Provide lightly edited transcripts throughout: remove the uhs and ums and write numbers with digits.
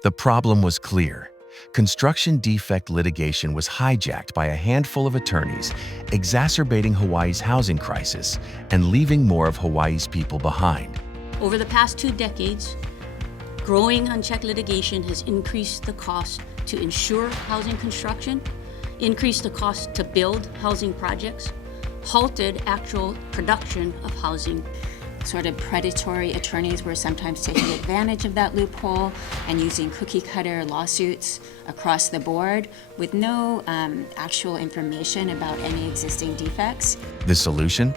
The problem was clear. Construction defect litigation was hijacked by a handful of attorneys, exacerbating Hawaii's housing crisis and leaving more of Hawaii's people behind. Over the past 2 decades, growing unchecked litigation has increased the cost to insure housing construction, increased the cost to build housing projects, halted actual production of housing. Sort of predatory attorneys were sometimes taking advantage of that loophole and using cookie-cutter lawsuits across the board with no actual information about any existing defects. The solution?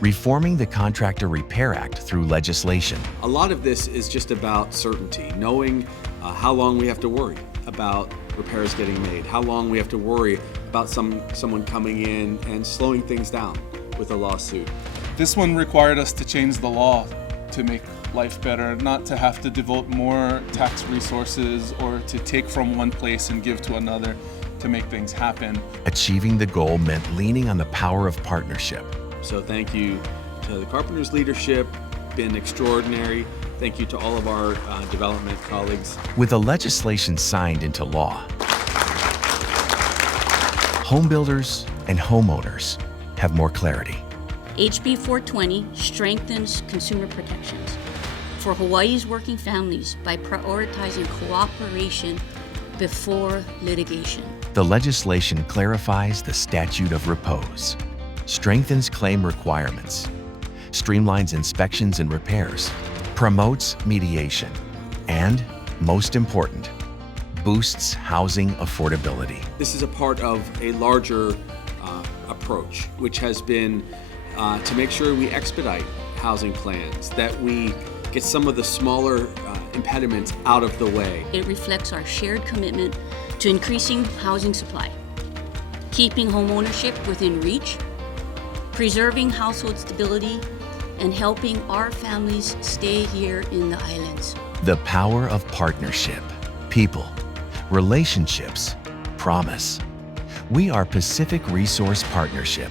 Reforming the Contractor Repair Act through legislation. A lot of this is just about certainty, knowing how long we have to worry about repairs getting made, how long we have to worry about someone coming in and slowing things down with a lawsuit. This one required us to change the law to make life better, not to have to devote more tax resources or to take from one place and give to another to make things happen. Achieving the goal meant leaning on the power of partnership. So thank you to the Carpenters leadership, been extraordinary. Thank you to all of our development colleagues. With the legislation signed into law, homebuilders and homeowners have more clarity. HB 420 strengthens consumer protections for Hawaii's working families by prioritizing cooperation before litigation. The legislation clarifies the statute of repose, strengthens claim requirements, streamlines inspections and repairs, promotes mediation, and, most important, boosts housing affordability. This is a part of a larger approach, which has been to make sure we expedite housing plans, that we get some of the smaller impediments out of the way. It reflects our shared commitment to increasing housing supply, keeping homeownership within reach, preserving household stability, and helping our families stay here in the islands. The power of partnership, people, relationships, promise. We are Pacific Resource Partnership.